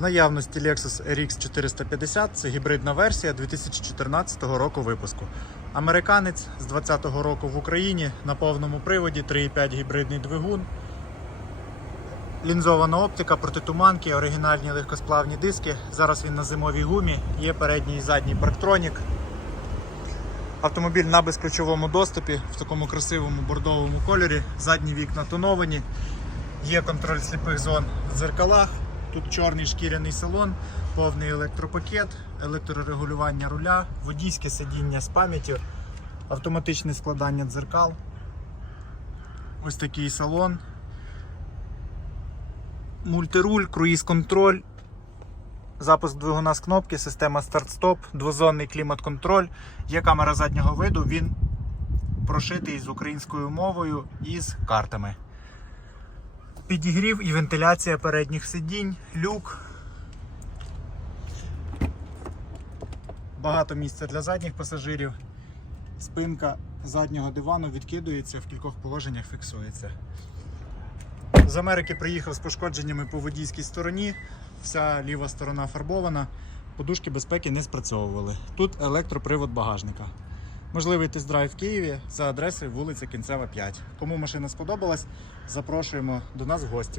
Наявності Lexus RX 450 це гібридна версія 2014 року випуску. Американець з 2020 року в Україні на повному приводі 3,5 гібридний двигун. Лінзована оптика, протитуманки, оригінальні легкосплавні диски. Зараз він на зимовій гумі, є передній і задній парктронік. Автомобіль на безключовому доступі в такому красивому бордовому кольорі. Задні вікна тоновані. Є контроль сліпих зон в дзеркалах. Тут чорний шкіряний салон, повний електропакет, електрорегулювання руля, водійське сидіння з пам'яттю, автоматичне складання дзеркал. Ось такий салон. Мультируль, круїз-контроль, запуск двигуна з кнопки, система старт-стоп, двозонний клімат-контроль, є камера заднього виду, він прошитий з українською мовою і з картами. Підігрів і вентиляція передніх сидінь, люк. Багато місця для задніх пасажирів. Спинка заднього дивану відкидується, в кількох положеннях фіксується. З Америки приїхав з пошкодженнями по водійській стороні. Вся ліва сторона фарбована, подушки безпеки не спрацьовували. Тут електропривод багажника. Можливий тест-драйв в Києві за адресою вулиця Кінцева 5. Кому машина сподобалась, запрошуємо до нас в гості.